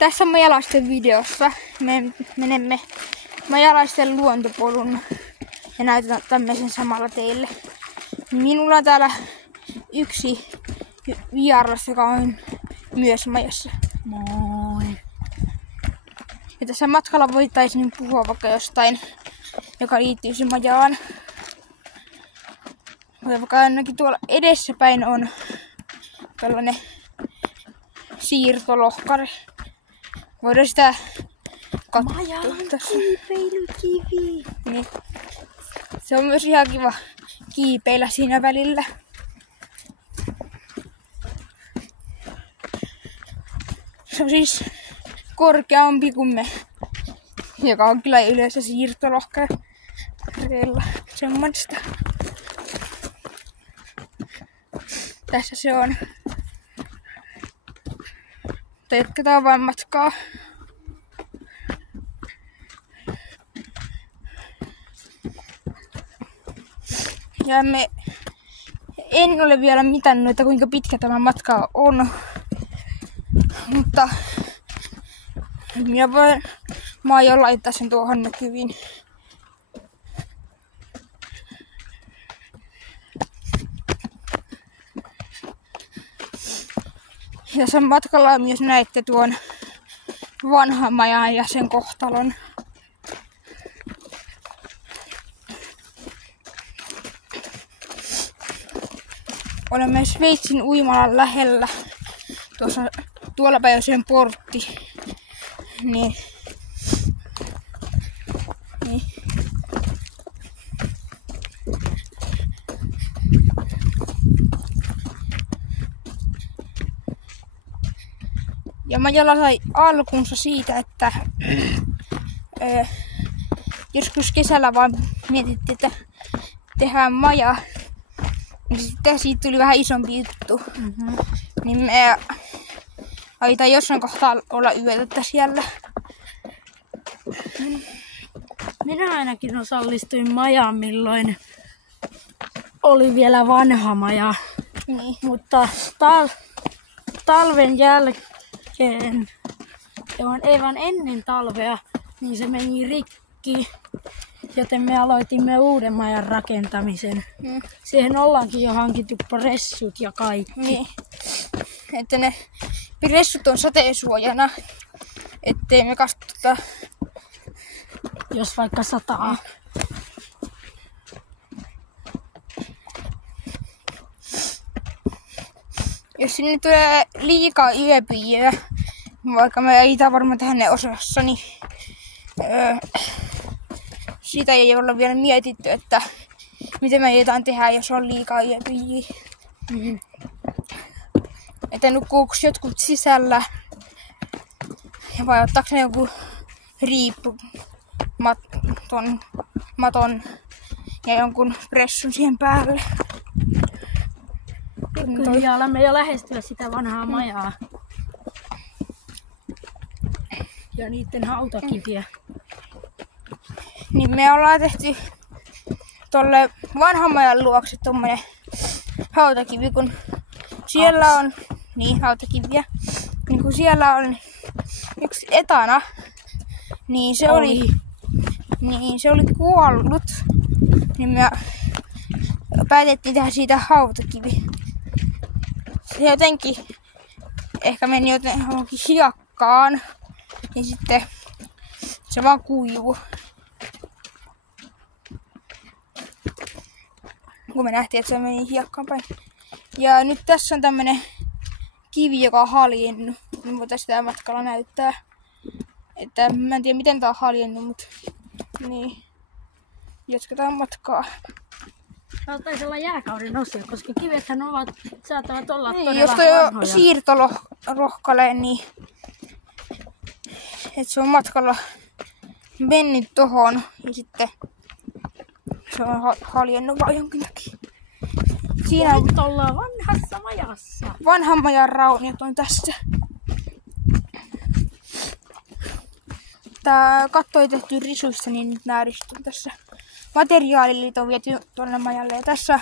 Tässä Majalaisten videossa me menemme Majalaisten luontopolun ja näytetään tämmöisen samalla teille. Minulla on täällä yksi vieras, joka on myös majassa. Moi. Ja tässä matkalla voitaisiin puhua vaikka jostain, joka liittyy se majaan. Vaikka ainakin tuolla edessäpäin on tällainen siirtolohkari. Voidaan sitä katsoa. Majan kiipeilykivi. Niin. Se on myös ihan kiva kiipeillä siinä välillä. Se on siis korkeampi kuin me, joka on kyllä yleensä siirtolohkareilla semmoista. Tässä se on. Jatketaan vaan matkaa. Ja en ole vielä mitannut, että kuinka pitkä tämä matka on. Mutta minä voin jo laittaa sen tuohon näkyviin. Ja sen matkalla myös näette tuon vanhan majan ja sen kohtalon. Olemme Sveitsin uimalan lähellä. Tuolla päin on sen portti. Niin. Ja Majala sai alkunsa siitä, että joskus kesällä vaan mietittiin, että tehdään maja. Niin sitten siitä tuli vähän isompi juttu. Niin me aitaan jossain kohtaa olla yötä siellä. Minä ainakin osallistuin majaan, milloin oli vielä vanha maja. Niin. Mutta talven jälkeen, ei vaan ennen talvea, niin se meni rikki. Joten me aloitimme uuden majan rakentamisen. Siihen ollaankin jo hankittu pressut ja kaikki. Niin. Että ne pressut on sateensuojana, ettei me kastuta. Jos vaikka sataa. Jos sinne tulee liikaa yöpyjiä, vaikka me ei varmaan tehdä ne osassa, niin sitä ei olla vielä mietitty, että miten me aiotaan tehdä, jos on liikaa yöpyjiä. Että nukkuuko jotkut sisällä vai ottaako ne joku maton ja jonkun pressun siihen päälle. Kyllä alamme jo lähestyä sitä vanhaa majaa. Ja niiden hautakiviä. Niin me ollaan tehty tolle vanhan majan luokse tommonen hautakivi, kun siellä on hautakiviä. Niin kun siellä on yksi etana, niin se oli kuollut. Niin me päätettiin tehdä siitä hautakivi. Se jotenkin ehkä meni johonkin hiekkaan, niin sitten se vaan kuivui. Kun me nähtiin, että se meni hiekkaan päin. Ja nyt tässä on tämmönen kivi, joka on haljennut. Me voitaisiin sitä matkalla näyttää. Että mä en tiedä miten tää on haljennut, mutta niin. Jatketaan matkaa. Taisi olla jääkauden osia, koska kivethän saattavat olla niin, todella jos toi on vanhoja. siirtolohkale, niin että se on matkalla mennyt tohon ja sitten se on haljennut vaan jonkin takia. Siinä on... Nyt ollaan vanhassa majassa. Vanhan majan rauniot on tässä. Tää katto ei tehty risuista, niin nyt nää risut tässä. Materiaalilit on viety tuonne majalle ja tässä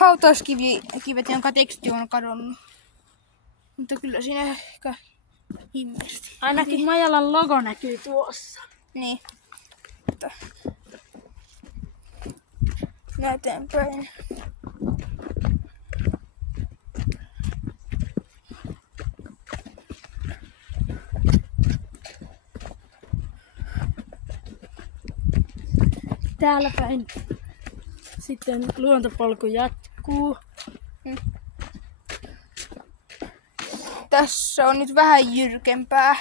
hautauskivet, jonka teksti on kadonnut. Mutta kyllä siinä ehkä himmeästi. Ainakin Majalan logo näkyy tuossa. Niin. Nää eteenpäin. Täällä päin sitten luontopolku jatkuu. Tässä on nyt vähän jyrkempää.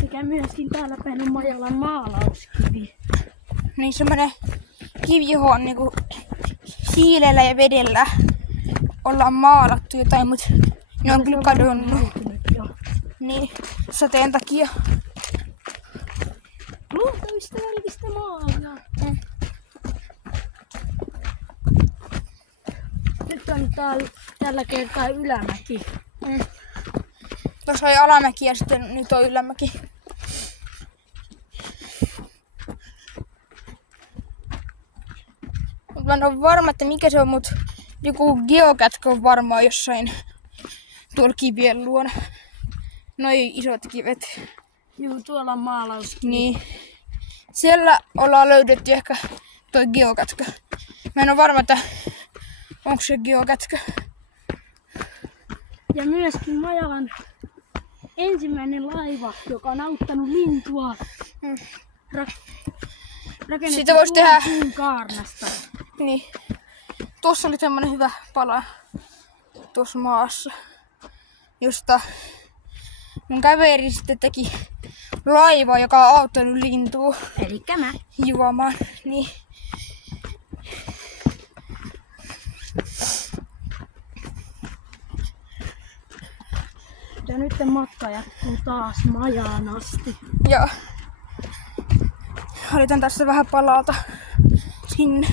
Sekä myöskin täällä päin on Majalan maalauskivi. Niin semmonen kivi, johon on niinku hiilellä ja vedellä ollaan maalattu jotain, mut ne on kyllä kadonnut. Niin, sateen takia. Luontoystävällistä maailmaa. Nyt on tällä kertaa ylämäki. Tuossa oli alamäki ja sitten nyt on ylämäki. Mut mä en oo varma, että mikä se on, mut joku geokätkö on varmaan jossain tuolla kivien luona. Noi isot kivet. Joo, tuolla on maalauskivi. Niin. Siellä ollaan löydetty ehkä toi geokätkö. Mä en oo varma, että onko se geokätkö. Ja myöskin Majalan ensimmäinen laiva, joka on auttanut lintua. Rakennettu Sitä voisi tehdä puun kaarnasta. Niin. Tuossa oli semmonen hyvä pala tuossa maassa, josta mun kaveri sitten teki laiva, joka on auttanut lintua Elikkä mä. juomaan. Niin. Ja nyt matka jatkuu taas Majaan asti. Joo. Yritän tässä vähän palata sinne.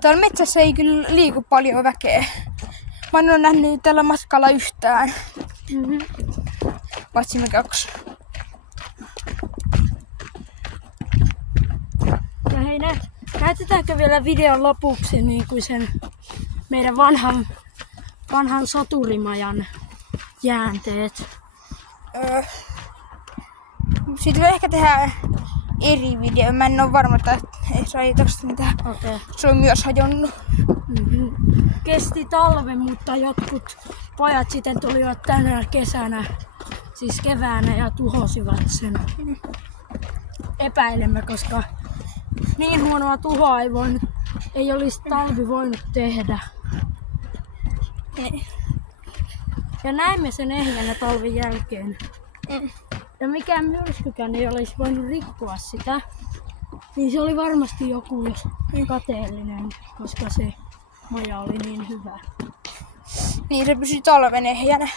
Täällä metsässä ei kyllä liiku paljon väkeä. Mä en ole nähnyt tällä matkalla yhtään. Paitsi me kaksi. Ja hei, näytetäänkö vielä videon lopuksi niin kuin sen meidän vanhan soturimajan jäänteet? Sitten me ehkä tehdään eri video. Mä en ole varma, että ei saa tosta mitään. Okay. Se on myös hajonnut. Kesti talven, mutta jotkut pojat sitten tulivat tänä kesänä, siis keväänä, ja tuhosivat sen. Epäilemme, koska niin huonoa tuhoa ei olisi talvi voinut tehdä. Ja näimme sen ehjänä talven jälkeen. Ja mikään myrskykään ei olisi voinut rikkoa sitä. Niin se oli varmasti joku kateellinen, koska se maja oli niin hyvä. Niin se pysyi talven ehjänä.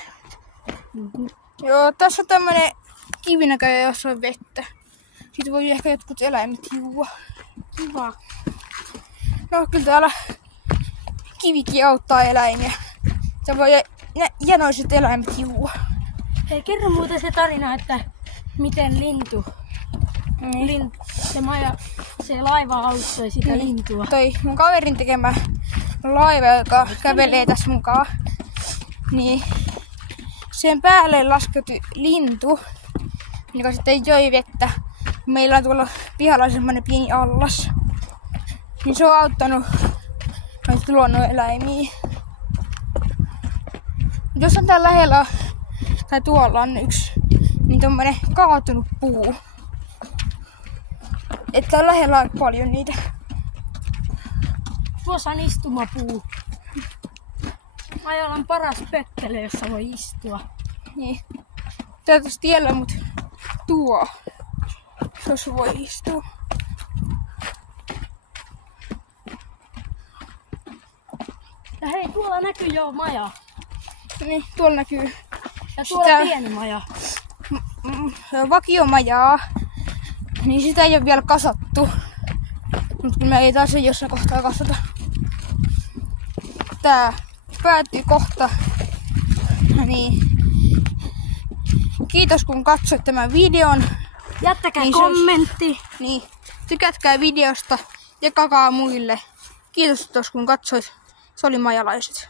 Joo, tässä on tämmönen kivinäköjä, jossa on vettä. Siitä voi ehkä jotkut eläimet juua. Kiva. No kyllä täällä kivikin auttaa eläimiä. Se voi janoiset eläimet juua. Hei, kerro muuten se tarina, että miten se laiva auttoi sitä lintua. Toi mun kaverin tekemä laiva, joka kävelee tässä mukaan, niin sen päälle laskeutui lintu, joka sitten joi vettä. Meillä on tuolla pihalla semmonen pieni allas. Niin se on auttanut noita luonnoneläimiä. Jos on täällä lähellä, tai tuolla on yksi, niin tommonen kaatunut puu. Että on lähellä aika paljon niitä. Tuossa on istumapuu. Majalan paras pökkele, jossa voi istua. Niin. Tää tässä tiellä, mut tuossa voi istua. Ja hei, tuolla näkyy jo maja. Niin, tuolla näkyy. Ja tuolla sitä pieni maja. Vakiomajaa. Niin sitä ei ole vielä kasattu. Mut kun me ei taas jossain kohtaa katsota. Tää päättyy kohta. Niin. Kiitos kun katsoit tämän videon. Jättäkää Niin kommentti. Niin. Tykätkää videosta. Jakakaa muille. Kiitos kun katsoit. Se oli Majalaiset.